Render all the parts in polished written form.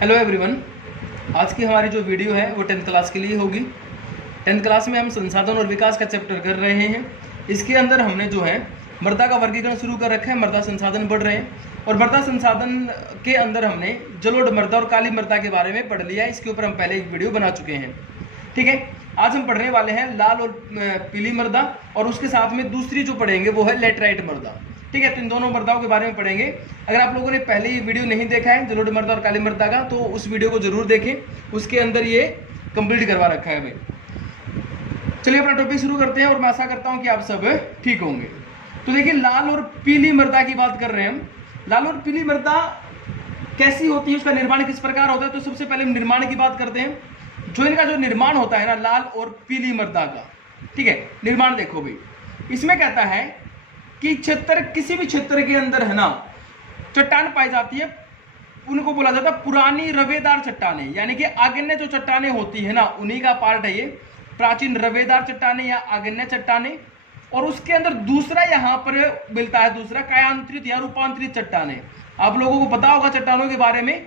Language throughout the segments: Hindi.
Hello everyone. आज की हमारी जो वीडियो है वो 10th क्लास के लिए होगी। 10th क्लास में हम संसाधन और विकास का चैप्टर कर रहे हैं। इसके अंदर हमने जो है मृदा का वर्गीकरण शुरू कर रखा है, मृदा संसाधन बढ़ रहे हैं और मृदा संसाधन के अंदर हमने जलोढ़ मृदा और काली मृदा के बारे में पढ़ लिया है। इसके ऊपर हम पहले एक वीडियो बना चुके हैं। ठीक है, आज हम पढ़ने वाले हैं लाल और पीली मृदा और उसके साथ में दूसरी जो पढ़ेंगे वो है लेटराइट मृदा। ठीक है, तो इन दोनों मृदाओं के बारे में पढ़ेंगे। अगर आप लोगों ने पहले ये वीडियो नहीं देखा है जलोढ़ मृदा और काली मृदा का, तो उस वीडियो को जरूर देखें, उसके अंदर ये कंप्लीट करवा रखा है भाई। चलिए अपना टॉपिक शुरू करते हैं और मैं आशा करता हूं कि आप सब ठीक होंगे। तो देखिए, लाल और पीली मृदा की बात कर रहे हैं हम। लाल और पीली मृदा कैसी होती है, उसका निर्माण किस प्रकार होता है, तो सबसे पहले हम निर्माण की बात करते हैं। जो इनका जो निर्माण होता है ना लाल और पीली मृदा का, ठीक है, निर्माण देखो भाई, इसमें कहता है कि क्षेत्र, किसी भी क्षेत्र के अंदर है ना चट्टान पाई जाती है, उनको बोला जाता है पुरानी रवेदार चट्टाने, यानी कि आग्नेय जो चट्टाने होती है ना उन्हीं का पार्ट है ये प्राचीन रवेदार चट्टाने या आग्नेय चट्टाने। और उसके अंदर दूसरा यहां पर मिलता है दूसरा कायांतरित या रूपांतरित चट्टाने। आप लोगों को पता होगा चट्टानों के बारे में,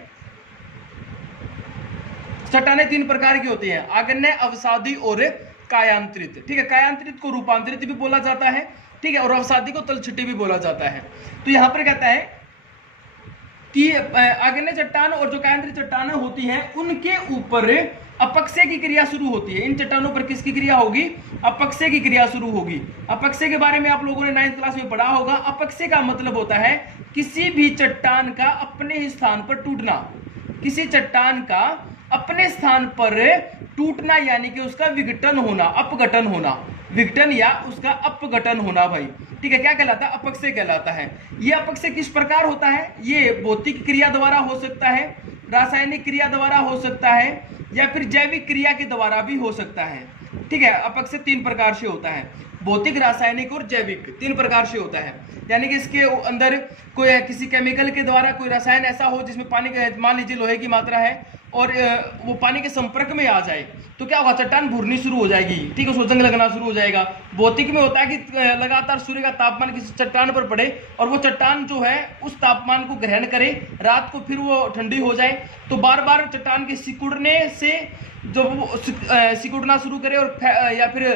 चट्टाने तीन प्रकार की होती हैं, आग्नेय, अवसादी और कायांतरित। ठीक है, कायांतरित को रूपांतरित भी बोला जाता है, ठीक है, और अवसादी को तलछटी भी बोला जाता है। तो यहां पर कहता है कि आग्नेय चट्टान और जो कायांतरित चट्टानें होती हैं उनके ऊपर अपक्षय की क्रिया शुरू होती है। इन चट्टानों पर किसकी क्रिया होगी? अपक्षय की क्रिया शुरू होगी। अपक्षय के बारे में आप लोगों ने 9th क्लास में पढ़ा होगा। अपक्षय का मतलब होता है किसी भी चट्टान का अपने स्थान पर टूटना, किसी चट्टान का अपने स्थान पर टूटना, यानी कि उसका विघटन होना, अपघटन होना, विघटन या उसका अपघटन होना भाई। ठीक है, क्या कहलाता है? अपक्षय कहलाता है। यह अपक्षय किस प्रकार होता है? ये भौतिक क्रिया द्वारा हो सकता है, रासायनिक क्रिया द्वारा हो सकता है, या फिर जैविक क्रिया के द्वारा भी हो सकता है। ठीक है, अपक्षय तीन प्रकार से होता है, भौतिक, रासायनिक और जैविक, तीन प्रकार से होता है। यानी कि इसके अंदर कोई किसी केमिकल के द्वारा कोई रसायन ऐसा हो जिसमें पानी, मान लीजिए लोहे की मात्रा है और वो पानी के संपर्क में आ जाए तो क्या होगा? चट्टान भूरनी शुरू हो जाएगी, ठीक है, उसको जंग लगना शुरू हो जाएगा। भौतिक में होता है कि लगातार सूर्य का तापमान किसी चट्टान पर पड़े और वो चट्टान जो है उस तापमान को ग्रहण करे, रात को फिर वो ठंडी हो जाए, तो बार बार चट्टान के सिकुड़ने से जब वो सिकुड़ना शुरू करे और या फिर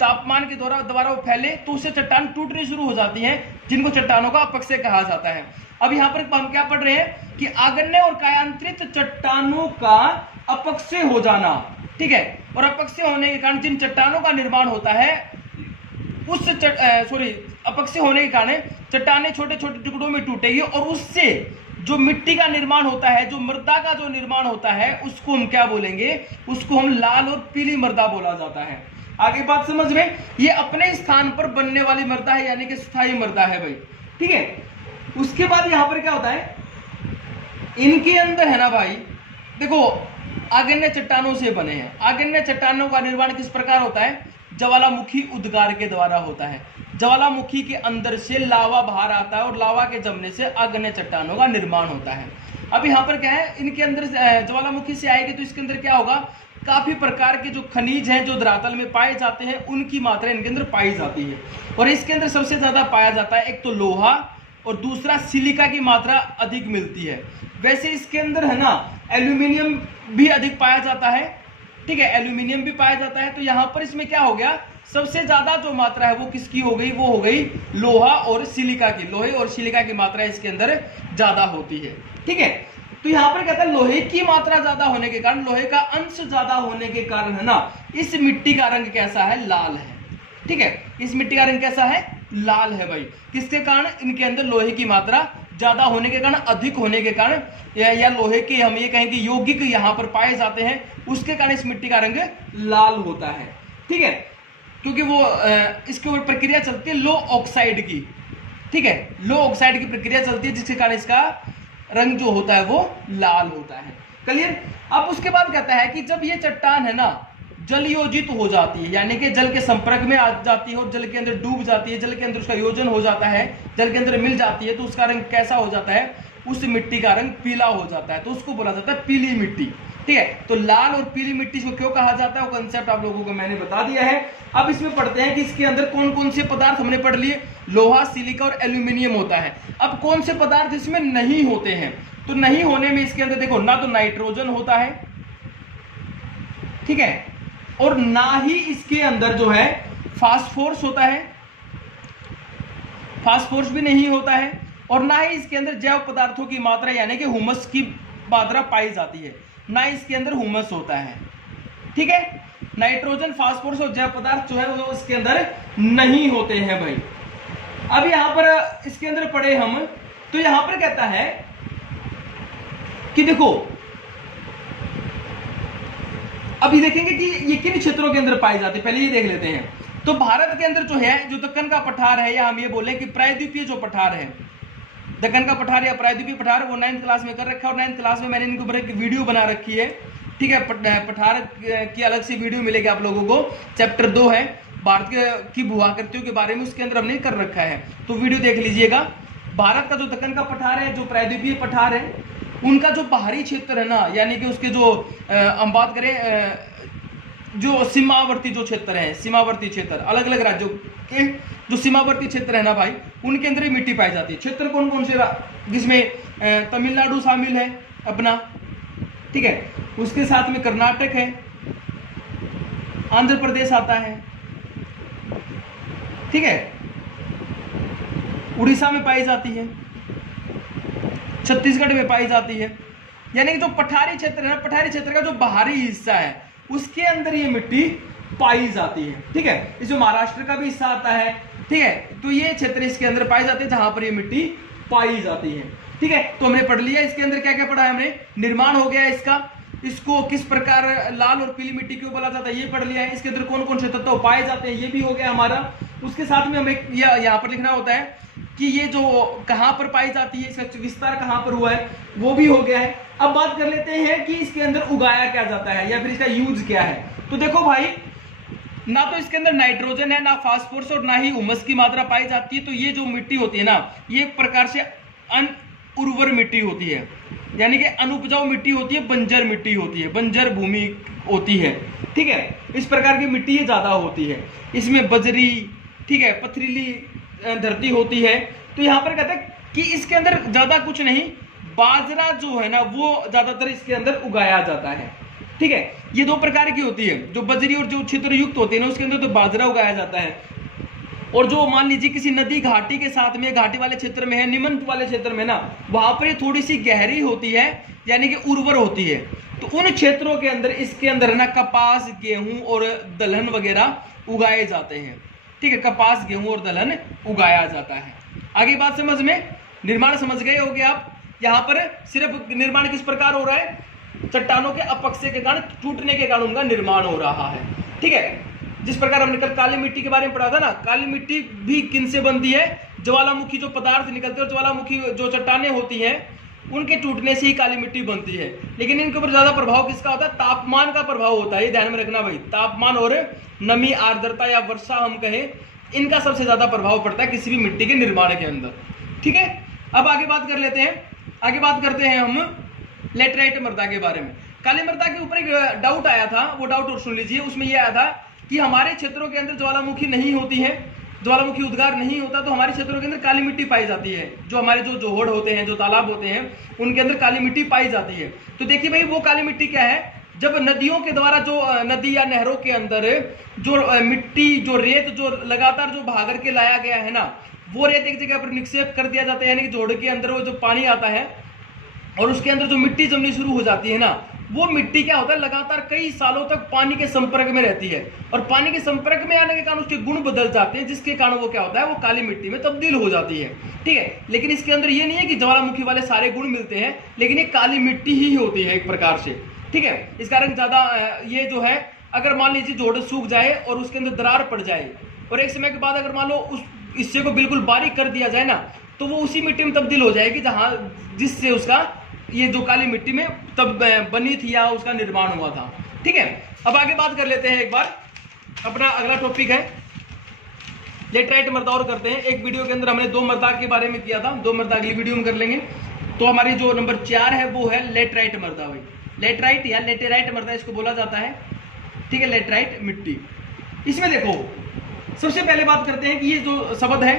तापमान के द्वारा वो फैले तो उससे चट्टान टूटनी शुरू हो जाती हैं, जिनको चट्टानों का अपक्षय कहा जाता है। अब यहाँ पर हम क्या पढ़ रहे हैं कि आग्नेय और कायांतरित चट्टानों का अपक्षय हो जाना। ठीक है, और अपक्षय होने के कारण जिन चट्टानों का निर्माण होता है उस अपक्षय होने के कारण चट्टानें छोटे छोटे टुकड़ों में टूटेगी और उससे जो मिट्टी का निर्माण होता है, जो मृदा का जो निर्माण होता है, उसको हम क्या बोलेंगे? उसको हम लाल और पीली मृदा बोला जाता है। आगे बात समझ में, ये अपने स्थान पर बनने वाली मृदा है, यानी कि स्थायी मृदा है भाई। ठीक है, उसके बाद यहां पर क्या होता है, इनके अंदर है ना भाई, देखो आग्नेय चट्टानों से बने हैं। आग्नेय चट्टानों का निर्माण किस प्रकार होता है? ज्वालामुखी उद्गार के द्वारा होता है। ज्वालामुखी के अंदर से लावा बाहर आता है और लावा के जमने से आग्नेय चट्टानों का निर्माण होता है। अब यहाँ पर क्या है, इनके अंदर ज्वालामुखी से आएगी तो इसके अंदर क्या होगा? काफी प्रकार के जो खनिज हैं जो धरातल में पाए जाते हैं उनकी मात्रा इनके अंदर पाई जाती है। और इसके अंदर सबसे ज्यादा पाया जाता है एक तो लोहा और दूसरा सिलिका की मात्रा अधिक मिलती है। वैसे इसके अंदर है ना एल्यूमिनियम भी अधिक पाया जाता है। ठीक है, एल्यूमिनियम भी पाया जाता है। तो यहाँ पर इसमें क्या हो गया, सबसे ज्यादा जो मात्रा है वो किसकी हो गई? वो हो गई लोहा और सिलिका की। लोहे और सिलिका की मात्रा इसके अंदर ज्यादा होती है। ठीक है, तो यहाँ पर कहता है लोहे की मात्रा ज्यादा होने के कारण, लोहे का अंश ज्यादा होने के कारण है ना इस मिट्टी का रंग कैसा है? लाल है। ठीक है, इस मिट्टी का रंग कैसा है? लाल है भाई। किसके कारण? इनके अंदर लोहे की मात्रा ज्यादा होने के कारण, अधिक होने के कारण, या लोहे के हम ये कहें कि यौगिक यहाँ पर पाए जाते हैं, उसके कारण इस मिट्टी का रंग लाल होता है। ठीक है, क्योंकि वो इसके ऊपर प्रक्रिया चलती है लो ऑक्साइड की। ठीक है, लो ऑक्साइड की प्रक्रिया चलती है जिसके कारण इसका रंग जो होता है वो लाल होता है। क्लियर? अब उसके बाद कहता है कि जब ये चट्टान है ना जल योजित हो जाती है, यानी कि जल के संपर्क में आ जाती है और जल के अंदर डूब जाती है, जल के अंदर उसका योजन हो जाता है, जल के अंदर मिल जाती है, तो उसका रंग कैसा हो जाता है? उस मिट्टी का रंग पीला हो जाता है, तो उसको बोला जाता है पीली मिट्टी। ठीक है। तो लाल और पीली मिट्टी को क्यों कहा जाता है, वो कंसेप्ट आप लोगों को मैंने बता दिया है। अब इसमें पढ़ते हैं कि इसके अंदर कौन कौन से पदार्थ हमने पढ़ लिए, लोहा, सिलिका और एल्यूमिनियम होता है। अब कौन से पदार्थ इसमें नहीं होते हैं, तो नहीं होने में इसके अंदर देखो, ना तो नाइट्रोजन होता है, ठीक है, और ना ही इसके अंदर जो है फास्फोरस होता है, फास्फोरस भी नहीं होता है, और ना ही इसके अंदर जैव पदार्थों की मात्रा यानी कि हुमस की मात्रा पाई जाती है, ना इसके अंदर हुमस होता है, ठीक है। नाइट्रोजन, फास्फोरस और जैव पदार्थ जो है वो इसके अंदर नहीं होते हैं भाई। अब यहां पर इसके अंदर पढ़े हम, तो यहां पर कहता है कि देखो, अभी देखेंगे कि ये किन क्षेत्रों के अंदर पाई जाती है, पहले ये देख लेते हैं। तो भारत के अंदर जो है, जो दक्कन का पठार है, या हम ये बोले कि प्रायद्वीपीय जो पठार है, दक्कन का पठार या प्रायद्वीपीय पठार, वो 9th क्लास में कर रखा है, और 9th क्लास में मैंने इनके ऊपर एक वीडियो बना रखी है, ठीक है। पठार की अलग से वीडियो मिलेगी आप लोगों को, चैप्टर 2 है भारत की भूआकृतियों के बारे में, उसके अंदर हमने कर रखा है, तो वीडियो देख लीजिएगा। भारत का जो दक्कन का पठार है, जो प्रायद्वीपीय पठार है, उनका जो बाहरी क्षेत्र है ना, यानी कि उसके जो हम बात करें जो सीमावर्ती जो क्षेत्र है, सीमावर्ती क्षेत्र अलग अलग राज्यों के जो सीमावर्ती क्षेत्र है ना भाई, उनके अंदर ही मिट्टी पाई जाती है। क्षेत्र कौन कौन से, जिसमें तमिलनाडु शामिल है अपना, ठीक है, उसके साथ में कर्नाटक है, आंध्र प्रदेश आता है, ठीक है, उड़ीसा में पाई जाती है, छत्तीसगढ़ में पाई जाती है। यानी कि जो पठारी क्षेत्र है ना, पठारी क्षेत्र का जो बाहरी हिस्सा है उसके अंदर ये मिट्टी पाई जाती है, ठीक है। इस जो महाराष्ट्र का भी हिस्सा आता है, ठीक है, तो ये क्षेत्र इसके अंदर पाई जाते हैं जहां पर ये मिट्टी पाई जाती है, ठीक है। तो हमने पढ़ लिया इसके अंदर क्या क्या पढ़ा है हमने, निर्माण हो गया इसका, इसको किस प्रकार लाल और पीली मिट्टी क्यों बोला जाता है ये पढ़ लिया है, इसके अंदर कौन कौन से तत्व पाए जाते हैं ये भी हो गया हमारा। उसके साथ में हमें यहाँ पर लिखना होता है कि ये जो कहां पर पाई जाती है, इसका विस्तार कहां पर हुआ है, वो भी हो गया है। अब बात कर लेते हैं कि इसके अंदर उगाया क्या जाता है या फिर इसका यूज क्या है। तो देखो भाई, ना तो इसके अंदर नाइट्रोजन है, ना फास्फोरस और ना ही हुमस की मात्रा पाई जाती है। तो ये जो मिट्टी होती है ना, ये एक प्रकार से अनउर्वर मिट्टी होती है, यानी कि अनुपजाऊ मिट्टी होती है, बंजर मिट्टी होती है, बंजर भूमि होती है, ठीक है। इस प्रकार की मिट्टी ज्यादा होती है, इसमें बजरी, ठीक है, पथरीली धरती होती है। तो यहाँ पर कहते हैं कि इसके अंदर ज्यादा कुछ नहीं, बाजरा जो है ना वो ज्यादातर इसके अंदर उगाया जाता है, ठीक है। ये दो प्रकार की होती है, जो बजरी और जो छिद्र युक्त होती है ना, उसके अंदर तो बाजरा उगाया जाता है। और जो मान लीजिए किसी नदी घाटी के साथ में, घाटी वाले क्षेत्र में है, निमंत वाले क्षेत्र में ना, वहां पर थोड़ी सी गहरी होती है, यानी कि उर्वर होती है। तो उन क्षेत्रों के अंदर इसके अंदर ना कपास, गेहूं और दलहन वगैरह उगाए जाते हैं, ठीक है। कपास, गेहूं और दलहन उगाया जाता है। आगे बात समझ में, निर्माण समझ गए होगे आप। यहाँ पर सिर्फ निर्माण किस प्रकार हो रहा है, चट्टानों के अपक्षय के कारण, टूटने के कारण उनका निर्माण हो रहा है, ठीक है। जिस प्रकार हमने कल काली मिट्टी के बारे में पढ़ा था ना, काली मिट्टी भी किन से बनती है, ज्वालामुखी जो पदार्थ निकलते हैं, ज्वालामुखी जो चट्टानें होती हैं उनके टूटने से ही काली मिट्टी बनती है। लेकिन इनके ऊपर ज्यादा प्रभाव किसका होता है, तापमान का प्रभाव होता है, ये ध्यान में रखना भाई। तापमान और नमी, आर्द्रता या वर्षा हम कहें, इनका सबसे ज्यादा प्रभाव पड़ता है किसी भी मिट्टी के निर्माण के अंदर, ठीक है। अब आगे बात कर लेते हैं, आगे बात करते हैं हम लेटराइट मृदा के बारे में। काली मृदा के ऊपर एक डाउट आया था, वो डाउट और सुन लीजिए। उसमें यह आया था कि हमारे क्षेत्रों के अंदर ज्वालामुखी नहीं होती है, ज्वालामुखी उद्गार नहीं होता, तो हमारे क्षेत्रों के अंदर काली मिट्टी पाई जाती है। जो हमारे जो जोहड़ होते हैं, जो तालाब होते हैं, उनके अंदर काली मिट्टी पाई जाती है। तो देखिए भाई, वो काली मिट्टी क्या है, जब नदियों के द्वारा जो नदी या नहरों के अंदर जो मिट्टी, जो रेत जो लगातार जो बहा करके लाया गया है ना, वो रेत एक जगह पर निक्षेप कर दिया जाता है, यानी कि जोड़ के अंदर वो जो पानी आता है और उसके अंदर जो मिट्टी जमनी शुरू हो जाती है ना, वो मिट्टी क्या होता है, लगातार कई सालों तक पानी के संपर्क में रहती है, और पानी के संपर्क में आने के कारण उसके गुण बदल जाते हैं, जिसके कारण वो क्या होता है, वो काली मिट्टी में तब्दील हो जाती है, ठीक है। लेकिन इसके अंदर ये नहीं है कि ज्वालामुखी वाले सारे गुण मिलते हैं, लेकिन ये काली मिट्टी ही होती है एक प्रकार से, ठीक है। इसका रंग ज्यादा ये जो है, अगर मान लीजिए जोड़ सूख जाए और उसके अंदर दरार पड़ जाए, और एक समय के बाद अगर मान लो उस हिस्से को बिल्कुल बारीक कर दिया जाए ना, तो वो उसी मिट्टी में तब्दील हो जाएगी जहां जिससे उसका ये जो काली मिट्टी में तब बनी थी या उसका निर्माण हुआ था, ठीक है। अब आगे बात कर लेते हैं, एक बार अपना अगला टॉपिक है लेटराइट मृदा और करते हैं। एक वीडियो के अंदर हमने 2 मृदा के बारे में किया था, 2 मृदा अगली वीडियो में कर लेंगे। तो हमारी जो नंबर 4 है वो है लेटराइट मृदा भाई, लेटराइट या लेटेराइट मृदा इसको बोला जाता है, ठीक है, लेटराइट मिट्टी। इसमें देखो सबसे पहले बात करते हैं कि ये जो शब्द है,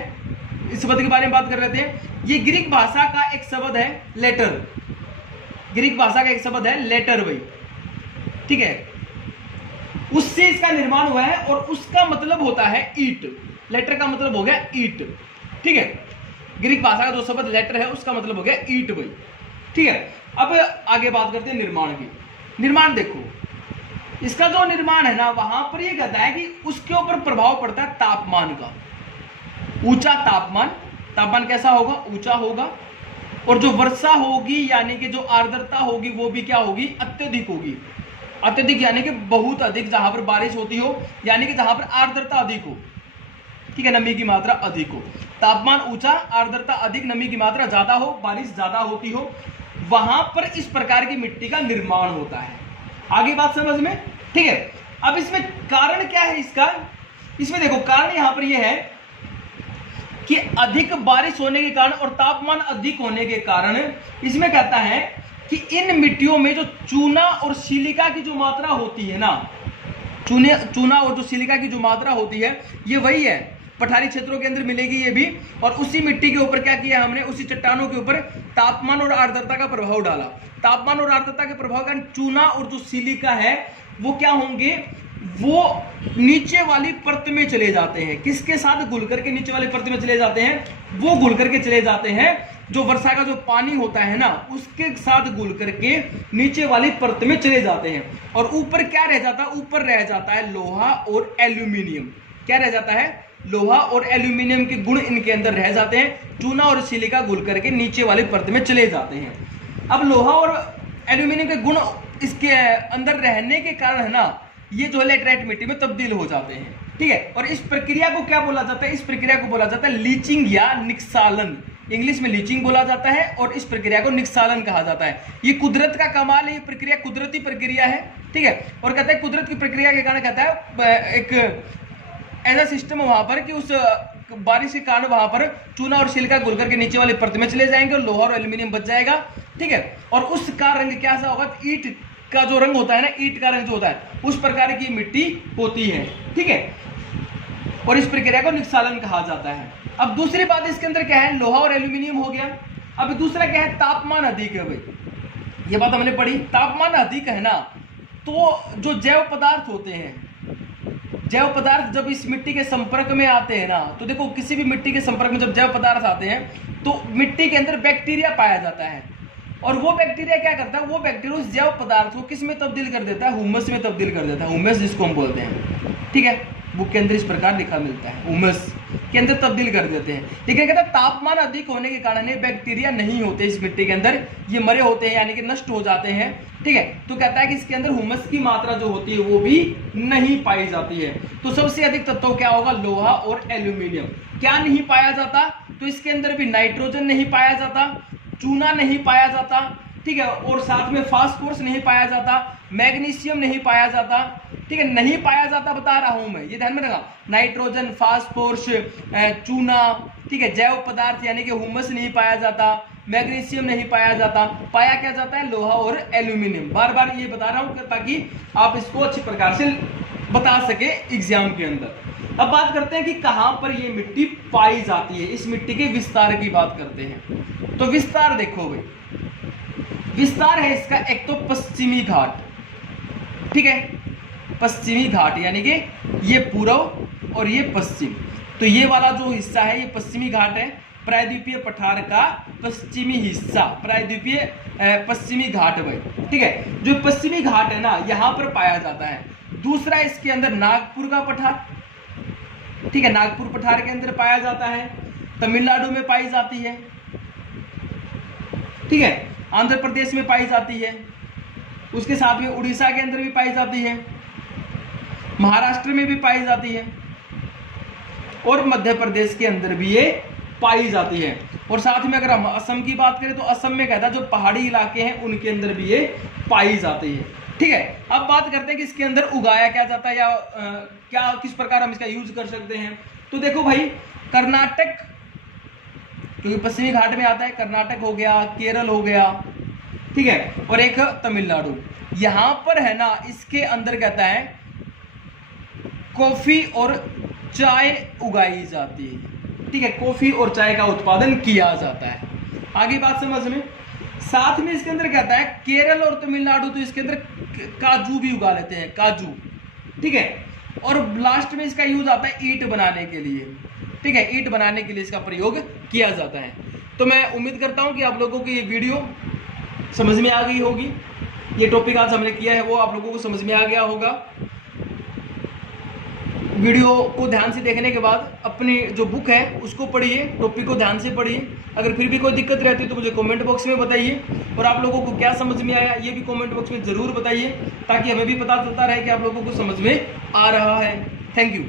इस शब्द के बारे में बात कर लेते हैं। ये ग्रीक भाषा का एक शब्द है लेटर, ग्रीक भाषा का एक शब्द है लेटर भाई, ठीक है, उससे इसका निर्माण हुआ है और उसका मतलब होता है ईट। लेटर का मतलब हो गया ईट, ठीक है, ग्रीक भाषा का जो शब्द लेटर है उसका मतलब हो गया ईट भाई, ठीक है। अब आगे बात करते हैं निर्माण की। निर्माण देखो, इसका जो निर्माण है ना, वहां पर ये कहता है कि उसके ऊपर प्रभाव पड़ता है तापमान का। ऊंचा तापमान, तापमान कैसा होगा, ऊंचा होगा, और जो वर्षा होगी यानी कि जो आर्द्रता होगी वो भी क्या होगी, अत्यधिक होगी। अत्यधिक यानी कि बहुत अधिक, जहां पर बारिश होती हो, यानी कि जहां पर आर्द्रता अधिक हो, ठीक है, नमी की मात्रा अधिक हो। तापमान ऊंचा, आर्द्रता अधिक, नमी की मात्रा ज्यादा हो, बारिश ज्यादा होती हो, वहां पर इस प्रकार की मिट्टी का निर्माण होता है। आगे बात समझ में, ठीक है। अब इसमें कारण क्या है इसका, इसमें देखो कारण यहां पर यह है कि अधिक बारिश होने के कारण और तापमान अधिक होने के कारण इसमें कहता है कि इन मिट्टियों में जो चूना और सिलिका की जो मात्रा होती है ना, चूना और जो सिलिका की जो मात्रा होती है ये वही है, पठारी क्षेत्रों के अंदर मिलेगी ये भी। और उसी मिट्टी के ऊपर क्या किया हमने, उसी चट्टानों के ऊपर तापमान और आर्द्रता का प्रभाव डाला। तापमान और आर्द्रता के प्रभाव का चूना और जो सिलिका है वो क्या होंगे, वो नीचे वाली परत में चले जाते हैं। किसके साथ घुल करके नीचे वाली परत में चले जाते हैं, वो घुल करके चले जाते हैं, जो वर्षा का जो पानी होता है ना उसके साथ घुल करके नीचे वाली परत में चले जाते हैं। और ऊपर क्या रह जाता है, ऊपर रह जाता है लोहा और एल्यूमिनियम। क्या रह जाता है, लोहा और एल्यूमिनियम के गुण इनके अंदर रह जाते हैं। चूना और सिलिका घुल करके नीचे वाली परत में चले जाते हैं। अब लोहा और एल्यूमिनियम के गुण इसके अंदर रहने के कारण है ना, ये जो लेटराइट मिट्टी में तब्दील हो जाते हैं, ठीक है। और इस प्रक्रिया को क्या बोला जाता है, इस प्रक्रिया को बोला जाता है लीचिंग या निक्सालन। इंग्लिश में लीचिंग बोला जाता है और इस प्रक्रिया को निक्सालन कहा जाता है। ये कुदरत का कमाल है, ये प्रक्रिया कुदरती प्रक्रिया है, ठीक है। और कहता है कुदरत की प्रक्रिया के कारण कहता है एक ऐसा सिस्टम है वहां पर कि उस बारिश के कारण वहां पर चूना और सिलिका घुल करके नीचे वाली परत में चले जाएंगे और लोहा और एल्यूमिनियम बच जाएगा, ठीक है। और उसका रंग क्या सा होगा, ईट का जो रंग होता है ना, ईट का रंग जो होता है उस प्रकार की मिट्टी होती है, ठीक है। और इस प्रक्रिया को निक्सालन कहा जाता है। अब दूसरी बात इसके अंदर क्या है, लोहा और एल्यूमिनियम हो गया। अब दूसरा क्या है, तापमान अधिक है भाई, ये बात हमने पढ़ी। तापमान अधिक है ना, तो जो जैव पदार्थ होते हैं, जैव पदार्थ जब इस मिट्टी के संपर्क में आते हैं ना, तो देखो किसी भी मिट्टी के संपर्क में जब जैव पदार्थ आते हैं तो मिट्टी के अंदर बैक्टीरिया पाया जाता है। और वो बैक्टीरिया क्या करता है, वो बैक्टीरिया उस जैव पदार्थ को किस में तब्दील कर देता है, हुमस में तब्दील कर देता है। हुमस जिसको हम बोलते हैं, ठीक है, बुक के अंदर इस प्रकार लिखा मिलता है, हुमस के अंदर तब्दील कर देते हैं। लेकिन कहता है तापमान अधिक होने के कारण ये बैक्टीरिया नहीं होते इस मिट्टी के अंदर, ये मरे होते हैं यानी कि नष्ट हो जाते हैं, ठीक है। तो कहता है कि इसके अंदर हुमस की मात्रा जो होती है वो भी नहीं पाई जाती है। तो सबसे अधिक तत्व क्या होगा, लोहा और एल्यूमिनियम। क्या नहीं पाया जाता, तो इसके अंदर भी नाइट्रोजन नहीं पाया जाता, चूना नहीं पाया जाता, ठीक है, और साथ में फास्फोरस नहीं पाया जाता, मैग्नीशियम नहीं पाया जाता, ठीक है, नहीं पाया जाता बता रहा हूं मैं, ये ध्यान में रखा। नाइट्रोजन, फास्फोरस, चूना, ठीक है, जैव पदार्थ यानी कि हुमस नहीं पाया जाता, मैग्नीशियम नहीं पाया जाता, पाया क्या जाता है, लोहा और एल्यूमिनियम। बार बार ये बता रहा हूं ताकि आप इसको अच्छी प्रकार से बता सके एग्जाम के अंदर। अब बात करते हैं कि कहां पर ये मिट्टी पाई जाती है, इस मिट्टी के विस्तार की बात करते हैं। तो विस्तार देखो भाई, विस्तार है इसका एक तो पश्चिमी घाट, ठीक है, पश्चिमी घाट यानी कि ये पूर्व और ये पश्चिम। तो ये वाला जो हिस्सा है ये पश्चिमी घाट है, प्रायद्वीपीय पठार का पश्चिमी हिस्सा, प्रायद्वीपीय पश्चिमी घाट भाई, ठीक है। जो पश्चिमी घाट है ना यहां पर पाया जाता है। दूसरा इसके अंदर नागपुर का पठार, ठीक है, नागपुर पठार के अंदर पाया जाता है, तमिलनाडु में पाई जाती है, ठीक है, आंध्र प्रदेश में पाई जाती है, उसके साथ में उड़ीसा के अंदर भी पाई जाती है, महाराष्ट्र में भी पाई जाती है और मध्य प्रदेश के अंदर भी ये पाई जाती है। और साथ में अगर हम असम की बात करें तो असम में कहता है जो पहाड़ी इलाके हैं उनके अंदर भी ये पाई जाती है, ठीक है। अब बात करते हैं कि इसके अंदर उगाया क्या जाता है या क्या किस प्रकार हम इसका यूज कर सकते हैं। तो देखो भाई, कर्नाटक क्योंकि पश्चिमी घाट में आता है, कर्नाटक हो गया, केरल हो गया, ठीक है, और एक तमिलनाडु। यहां पर है ना, इसके अंदर कहता है कॉफी और चाय उगाई जाती है। ठीक है, कॉफी और चाय का उत्पादन किया जाता है। आगे बात समझ में। साथ में इसके अंदर कहता है केरल और तमिलनाडु, तो इसके अंदर काजू भी उगा लेते हैं, काजू। ठीक है, और लास्ट में इसका यूज आता है ईंट बनाने के लिए। ठीक है, ईंट बनाने के लिए इसका प्रयोग किया जाता है। तो मैं उम्मीद करता हूं कि आप लोगों को ये वीडियो समझ में आ गई होगी। ये टॉपिक आज हमने किया है वो आप लोगों को समझ में आ गया होगा। वीडियो को ध्यान से देखने के बाद अपनी जो बुक है उसको पढ़िए, टॉपिक को ध्यान से पढ़िए। अगर फिर भी कोई दिक्कत रहती है तो मुझे कमेंट बॉक्स में बताइए, और आप लोगों को क्या समझ में आया ये भी कमेंट बॉक्स में जरूर बताइए, ताकि हमें भी पता चलता रहे कि आप लोगों को समझ में आ रहा है। Thank you.